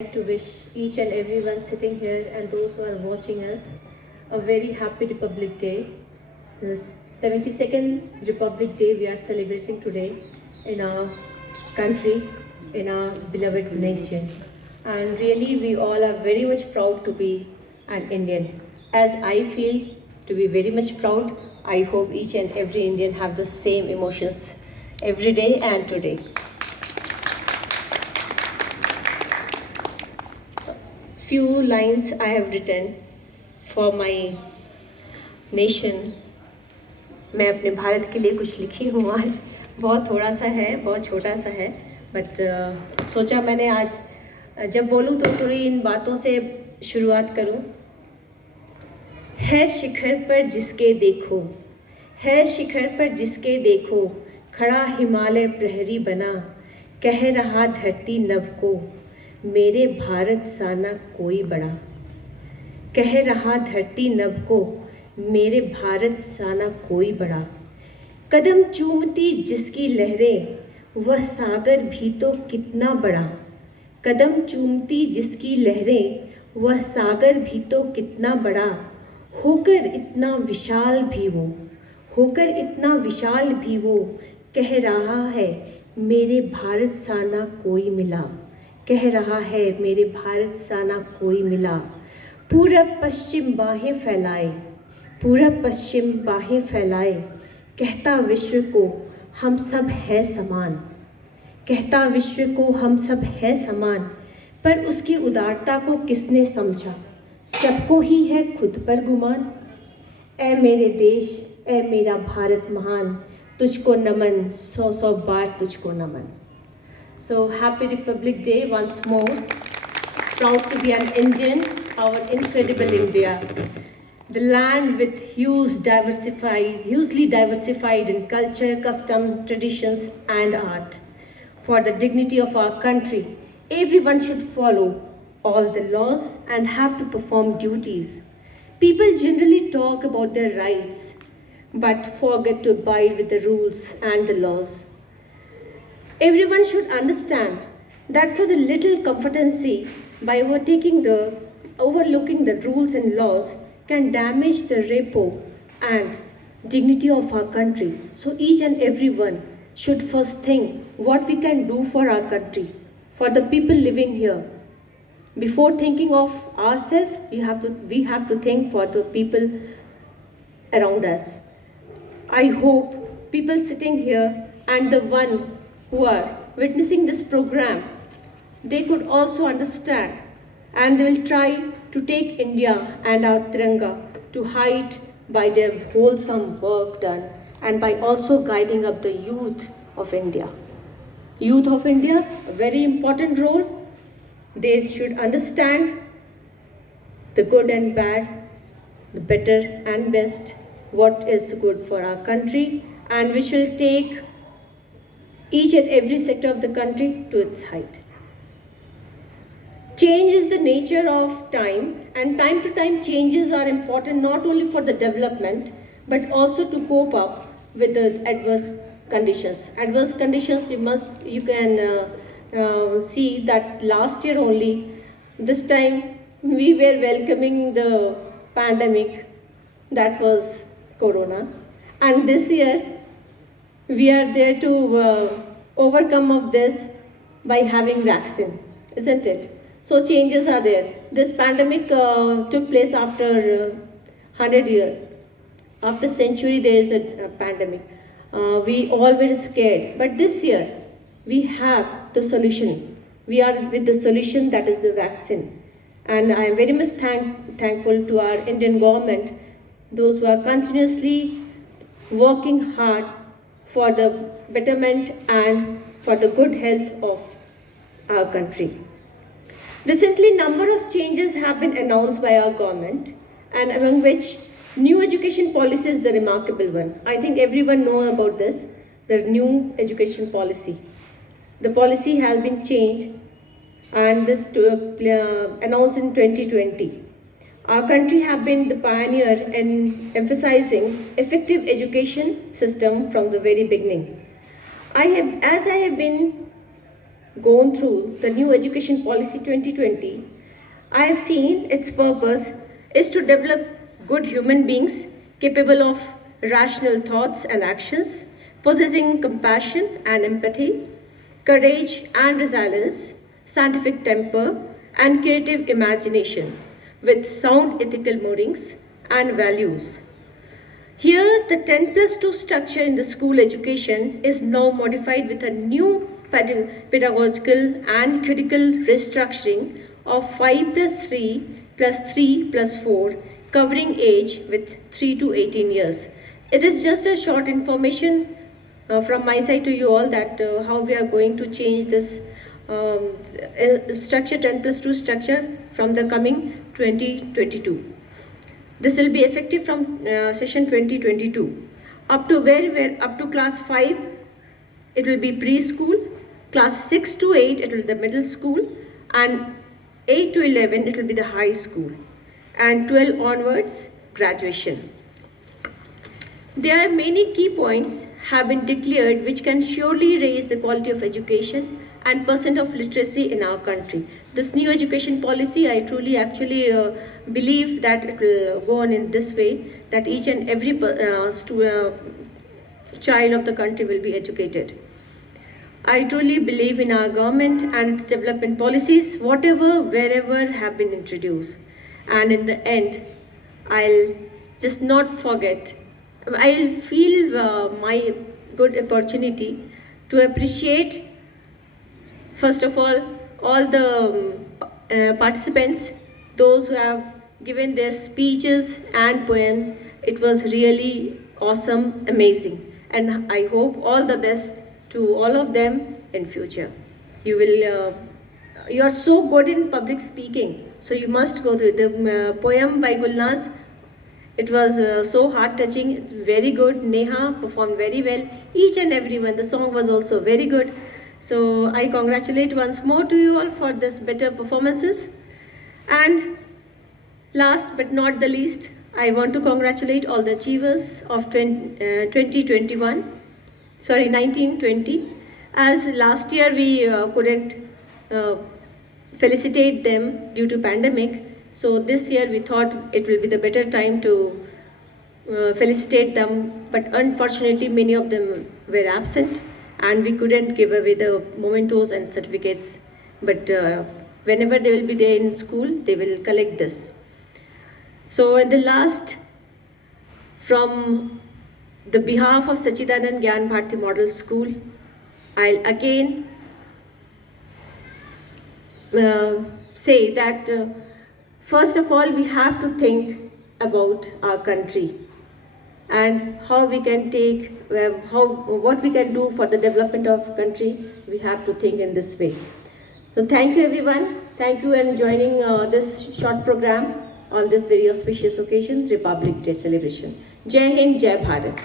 Like to wish each and everyone sitting here and those who are watching us a very happy Republic Day. The 72nd Republic Day we are celebrating today in our country, in our beloved nation. And really we all are very much proud to be an Indian. As I feel to be very much proud, I hope each and every Indian have the same emotions every day and today. Few lines I have written for my nation. मैं अपने भारत के लिए कुछ लिखी हूँ आज. बहुत थोड़ा सा है, बहुत छोटा सा है, बट सोचा मैंने आज जब बोलूँ तो थोड़ी इन बातों से शुरुआत करूँ. है शिखर पर जिसके देखो, है शिखर पर जिसके देखो, खड़ा हिमालय प्रहरी बना, कह रहा धरती नभ को, मेरे भारत सा ना कोई बड़ा. कह रहा धरती नभ को, मेरे भारत सा ना कोई बड़ा. कदम चूमती जिसकी लहरें, वह सागर भी तो कितना बड़ा. कदम चूमती जिसकी लहरें, वह सागर भी तो कितना बड़ा. होकर इतना विशाल भी वो, होकर इतना विशाल भी वो, कह रहा है मेरे भारत सा ना कोई मिला. कह रहा है मेरे भारत सा ना कोई मिला. पूरब पश्चिम बाहें फैलाए, पूरब पश्चिम बाहें फैलाए, कहता विश्व को हम सब है समान. कहता विश्व को हम सब है समान. पर उसकी उदारता को किसने समझा, सबको ही है खुद पर गुमान. ऐ मेरे देश, ऐ मेरा भारत महान, तुझको नमन, सौ सौ बार तुझको नमन. So happy Republic Day once more. Proud to be an Indian, our incredible India. The land with hugely diversified in culture, custom, traditions and art. For the dignity of our country, everyone should follow all the laws and have to perform duties. People generally talk about their rights, but forget to abide with the rules and the laws. Everyone should understand that for the little comfortancy, by overlooking the rules and laws can damage the repo and dignity of our country. So each and everyone should first think what we can do for our country, for the people living here. Before thinking of ourselves, we have to think for the people around us. I hope people sitting here and the one who are witnessing this program, they could also understand and they will try to take India and our Tiranga to height by their wholesome work done and by also guiding up the youth of India. Youth of India, a very important role. They should understand the good and bad, the better and best, what is good for our country, and we shall take each and every sector of the country to its height. Change is the nature of time, and time to time changes are important not only for the development but also to cope up with the adverse conditions. Adverse conditions you can see that last year only, this time we were welcoming the pandemic, that was Corona, and this year we are there to overcome of this by having vaccine, isn't it? So changes are there. This pandemic took place after 100 years. After century there is a pandemic. We all were scared. But this year we have the solution. We are with the solution, that is the vaccine. And I am very much thankful to our Indian government, those who are continuously working hard for the betterment and for the good health of our country. Recently, number of changes have been announced by our government, and among which new education policy is the remarkable one. I think everyone knows about this, the new education policy. The policy has been changed and this announced in 2020. Our country have been the pioneer in emphasizing effective education system from the very beginning. As I have been gone through the new education policy 2020, I have seen its purpose is to develop good human beings capable of rational thoughts and actions, possessing compassion and empathy, courage and resilience, scientific temper, and creative imagination, with sound ethical moorings and values. Here, the 10 plus 2 structure in the school education is now modified with a new pedagogical and critical restructuring of 5 plus 3 plus 3 plus 4, covering age with 3 to 18 years. It is just a short information from my side to you all that how we are going to change this structure 10 plus 2 structure from the coming 2022. This will be effective from session 2022. Up to up to class 5, it will be preschool. Class 6 to 8, it will be the middle school. And 8 to 11, it will be the high school. And 12 onwards, graduation. There are many key points have been declared which can surely raise the quality of education and percent of literacy in our country. This new education policy, I truly actually believe that it will go on in this way, that each and every child of the country will be educated. I truly believe in our government and its development policies, whatever, wherever have been introduced. And in the end, I'll just not forget, I'll feel my good opportunity to appreciate first of all the participants, those who have given their speeches and poems. It was really awesome, amazing. And I hope all the best to all of them in future. You are so good in public speaking, so you must go through the poem by Gulnaz. It was so heart-touching, it's very good. Neha performed very well. Each and everyone, the song was also very good. So I congratulate once more to you all for this better performances. And last but not the least, I want to congratulate all the achievers of 1920. As last year we couldn't felicitate them due to pandemic. So this year we thought it will be the better time to felicitate them, but unfortunately many of them were absent and we couldn't give away the mementos and certificates. But whenever they will be there in school, they will collect this. So at the last, from the behalf of Sachidanand Gyan Bharati Model School, I'll again say that first of all, we have to think about our country and how we can take, what we can do for the development of country. We have to think in this way. So thank you everyone. Thank you and joining this short program on this very auspicious occasion, Republic Day celebration. Jai Hind, Jai Bharat.